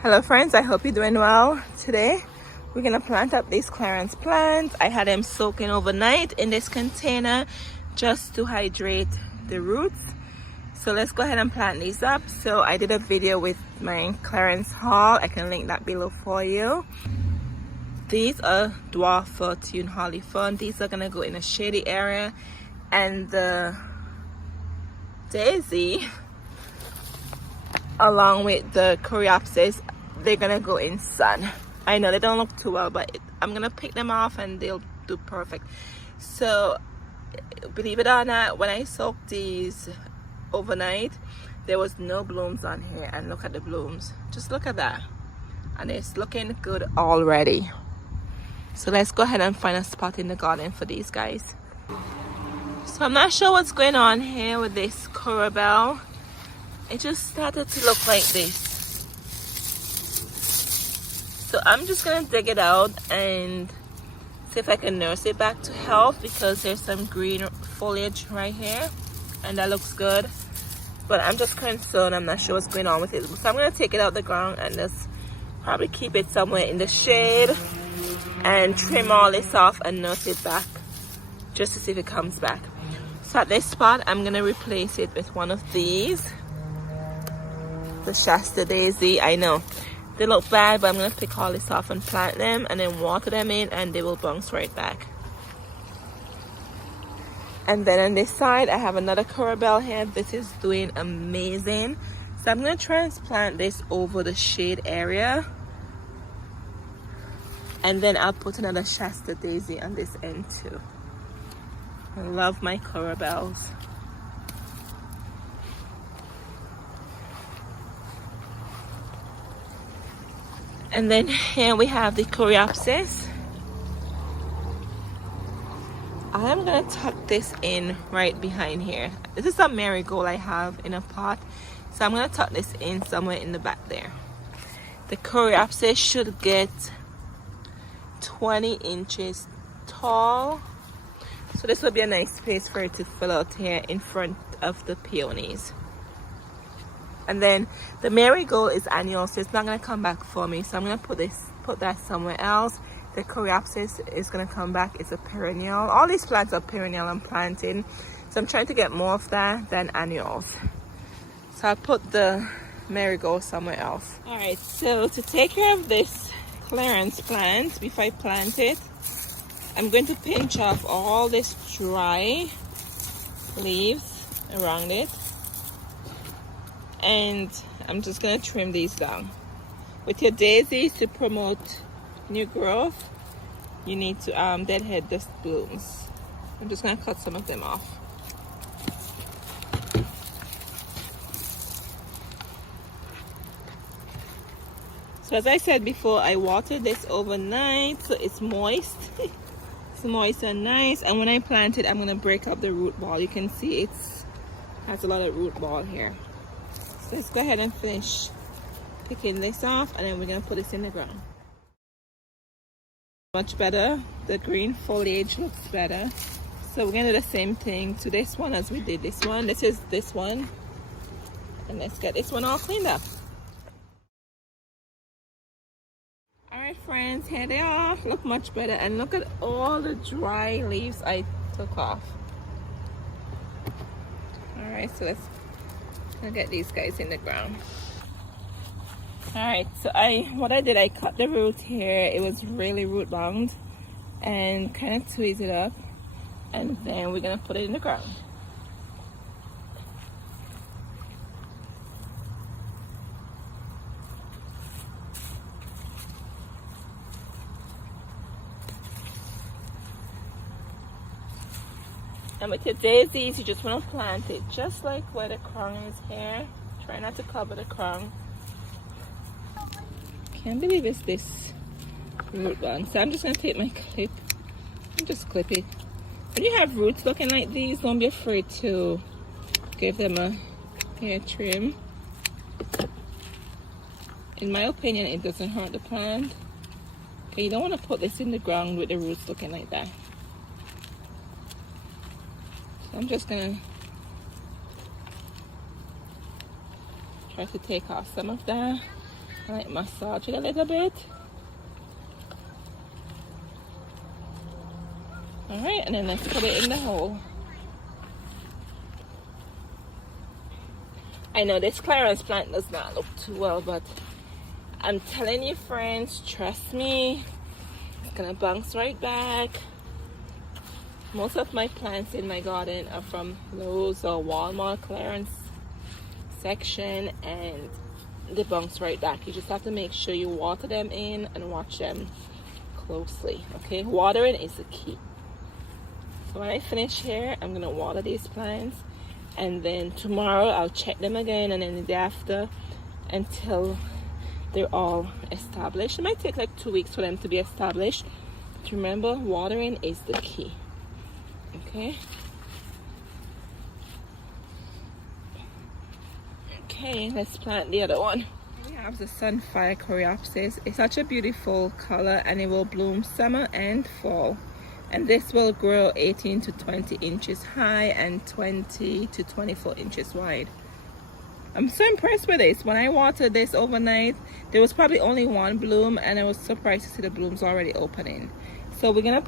Hello friends, I hope you're doing well. Today we're gonna plant up these clearance plants. I had them soaking overnight in this container just to hydrate the roots. So let's go ahead and plant these up. So I did a video with my clearance haul. I can link that below for you. These are Dwarf Fortune Holly Fern. These are gonna go in a shady area, and the daisy along with the Coreopsis, they're gonna go in sun. I know they don't look too well, but I'm gonna pick them off and they'll do perfect. So believe it or not, when I soaked these overnight, there was no blooms on here, and look at the blooms. Just look at that, and it's looking good already. So let's go ahead and find a spot in the garden for these guys. So I'm not sure what's going on here with this coral. It just started to look like this. So I'm just gonna dig it out and see if I can nurse it back to health, because there's some green foliage right here and that looks good. But I'm just concerned, I'm not sure what's going on with it. So I'm gonna take it out the ground and just probably keep it somewhere in the shade and trim all this off and nurse it back just to see if it comes back. So at this spot, I'm gonna replace it with one of these. The Shasta daisy. I know they look bad, but I'm gonna pick all this off and plant them and then water them in, and they will bounce right back. And then on this side, I have another coral here. This is doing amazing. So I'm gonna transplant this over the shade area, and then I'll put another Shasta daisy on this end too. I love my coral. And then here we have the Coreopsis. I'm gonna tuck this in right behind here. This is a marigold I have in a pot, so I'm gonna tuck this in somewhere in the back there. The Coreopsis should get 20 inches tall, so this will be a nice space for it to fill out here in front of the peonies. And then the marigold is annual, so it's not gonna come back for me. So I'm gonna put that somewhere else. The Coreopsis is gonna come back. It's a perennial. All these plants are perennial I'm planting. So I'm trying to get more of that than annuals. So I'll put the marigold somewhere else. All right, so to take care of this clearance plant, before I plant it, I'm going to pinch off all this dry leaves around it. And I'm just gonna trim these down. With your daisies, to promote new growth, you need to deadhead the blooms. I'm just gonna cut some of them off. So as I said before, I watered this overnight, so it's moist. It's moist and nice. And when I plant it, I'm gonna break up the root ball. You can see it has a lot of root ball here. So let's go ahead and finish picking this off, and then we're gonna put this in the ground. Much better. The green foliage looks better. So we're gonna do the same thing to this one as we did this one. This is this one. And let's get this one all cleaned up. Alright friends, here they are. Look much better. And look at all the dry leaves I took off. Alright, so I'll get these guys in the ground. Alright, so what I did, I cut the root here. It was really root bound, and kind of tweezed it up, and then we're gonna put it in the ground. And with your daisies, you just want to plant it just like where the crown is here. Try not to cover the crown. Can't believe it's this root one. So I'm just going to take my clip and just clip it. When you have roots looking like these, don't be afraid to give them a hair trim. In my opinion, it doesn't hurt the plant. Okay, you don't want to put this in the ground with the roots looking like that. So I'm just gonna try to take off some of that. Like massage it a little bit. Alright, and then let's put it in the hole. I know this clearance plant does not look too well, but I'm telling you friends, trust me, it's gonna bounce right back. Most of my plants in my garden are from Lowe's or Walmart clearance section, and they bounce right back. You just have to make sure you water them in and watch them closely. Okay, watering is the key. So when I finish here, I'm gonna water these plants, and then tomorrow I'll check them again, and then the day after, until they're all established. It might take like 2 weeks for them to be established, but remember, watering is the key. Okay. Okay, let's plant the other one. We have the Sunfire Coreopsis. It's such a beautiful color, and it will bloom summer and fall. And this will grow 18 to 20 inches high and 20 to 24 inches wide. I'm so impressed with this. When I watered this overnight, there was probably only one bloom, and I was surprised to see the blooms already opening. So we're gonna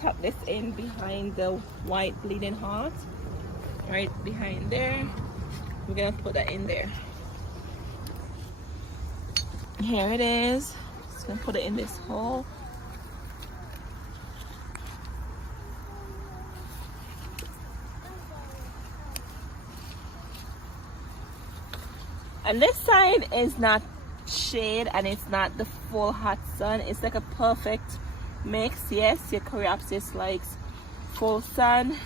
tuck this in behind the white bleeding heart, right behind there. We're gonna put that in there. Here it is. Just gonna put it in this hole. And this side is not shade, and it's not the full hot sun. It's like a perfect mix. Yes, your Coreopsis likes full sun,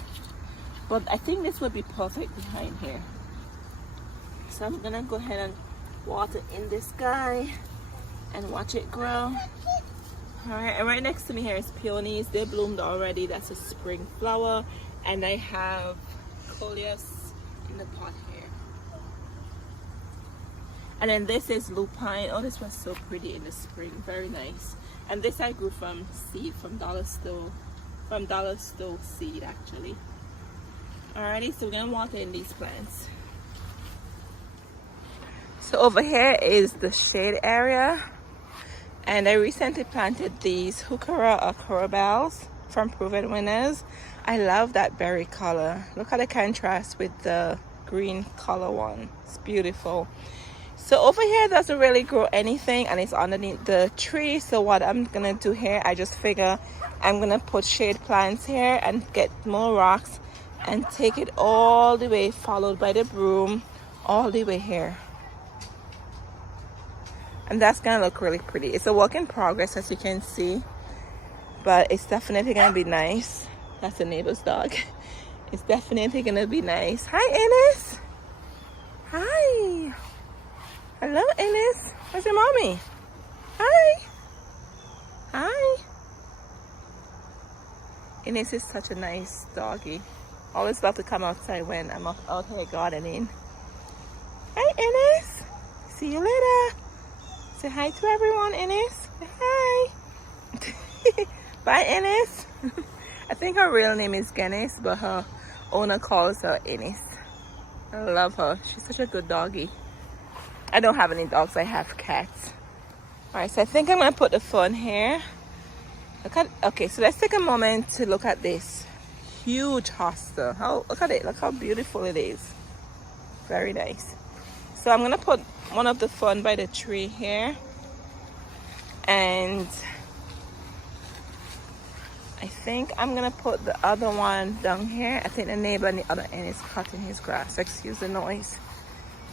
but I think this would be perfect behind here. So I'm gonna go ahead and water in this guy and watch it grow. Alright, and right next to me here is peonies. They bloomed already. That's a spring flower. And I have coleus in the pot here. And then this is lupine. Oh, this was so pretty in the spring. Very nice. And this I grew from seed, from dollar store seed actually. Alrighty, so we're gonna water in these plants. So over here is the shade area, and I recently planted these heuchera or corabels from Proven Winners. I love that berry color. Look at the contrast with the green color one. It's beautiful. So over here doesn't really grow anything, and it's underneath the tree. So what I'm gonna do here, I just figure I'm gonna put shade plants here and get more rocks and take it all the way, followed by the broom, all the way here. And that's gonna look really pretty. It's a work in progress, as you can see, but it's definitely gonna be nice. That's the neighbor's dog. It's definitely gonna be nice. Hi, Ennis. Hi. Hello, Ennis. Where's your mommy? Hi. Hi. Ennis is such a nice doggy. Always love to come outside when I'm out here gardening. Hi, Ennis. See you later. Say hi to everyone, Ennis. Say hi. Bye, Ennis. I think her real name is Guinness, but her owner calls her Ennis. I love her. She's such a good doggy. I don't have any dogs. I have cats. All right, so I think I'm gonna put the fern here. Okay, so let's take a moment to look at this huge hosta. Look at it. Look how beautiful it is. Very nice. So I'm gonna put one of the fern by the tree here, and I think I'm gonna put the other one down here. I think the neighbor on the other end is cutting his grass. Excuse the noise.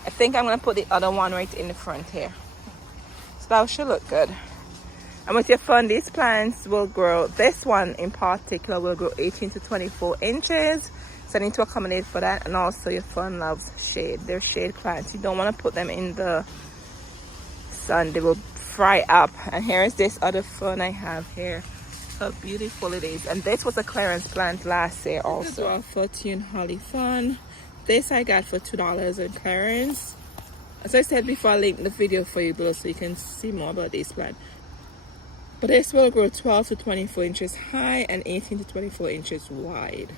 I think I'm gonna put the other one right in the front here. So that should look good. And with your fern, these plants will grow. This one in particular will grow 18 to 24 inches. So I need to accommodate for that. And also your fern loves shade. They're shade plants. You don't want to put them in the sun. They will fry up. And here is this other fern I have here. How beautiful it is. And this was a clearance plant last year also. Dwarf Fortune Holly Fern. This I got for $2 in clearance. As I said before, I'll link the video for you below so you can see more about this plant. But this will grow 12 to 24 inches high and 18 to 24 inches wide.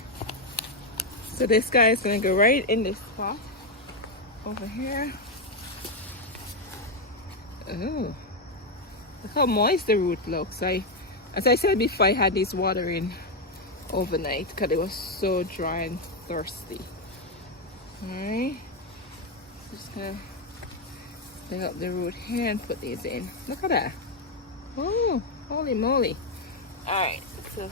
So this guy is going to go right in this spot over here. Oh, look how moist the root looks. As I said before, I had these watering overnight because it was so dry and thirsty. Alright, just gonna dig up the root here and put these in. Look at that. Oh, holy moly. Alright, so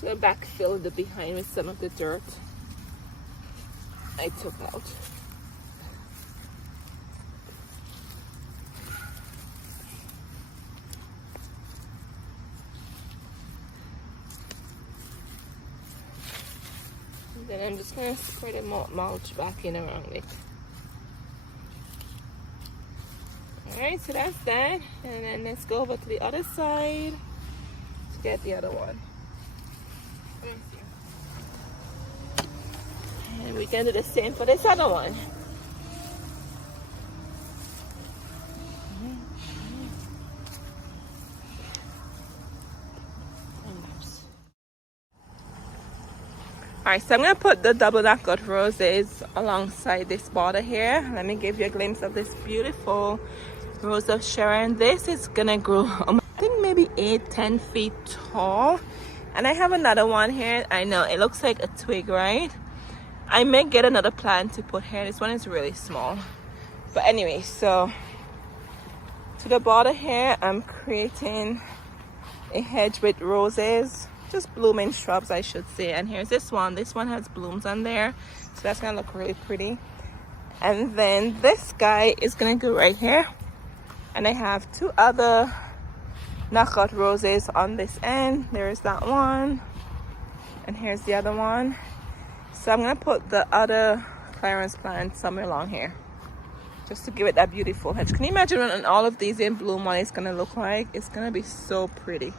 so backfill the behind with some of the dirt I took out. And then I'm just going to spread the mulch back in around it. Alright, so that's that. And then let's go over to the other side to get the other one. And we can do the same for this other one. Alright, so I'm going to put the double knockout roses alongside this border here. Let me give you a glimpse of this beautiful Rose of Sharon. This is going to grow, I think maybe 8-10 feet tall. And I have another one here. I know it looks like a twig, right? I may get another plant to put here. This one is really small. But anyway, so to the border here, I'm creating a hedge with roses. Just blooming shrubs, I should say. And here's this one. This one has blooms on there. So that's going to look really pretty. And then this guy is going to go right here. And I have two other knockout roses on this end. There's that one. And here's the other one. So I'm going to put the other clearance plant somewhere along here. Just to give it that beautiful hedge. Can you imagine when all of these in bloom what it's going to look like? It's going to be so pretty.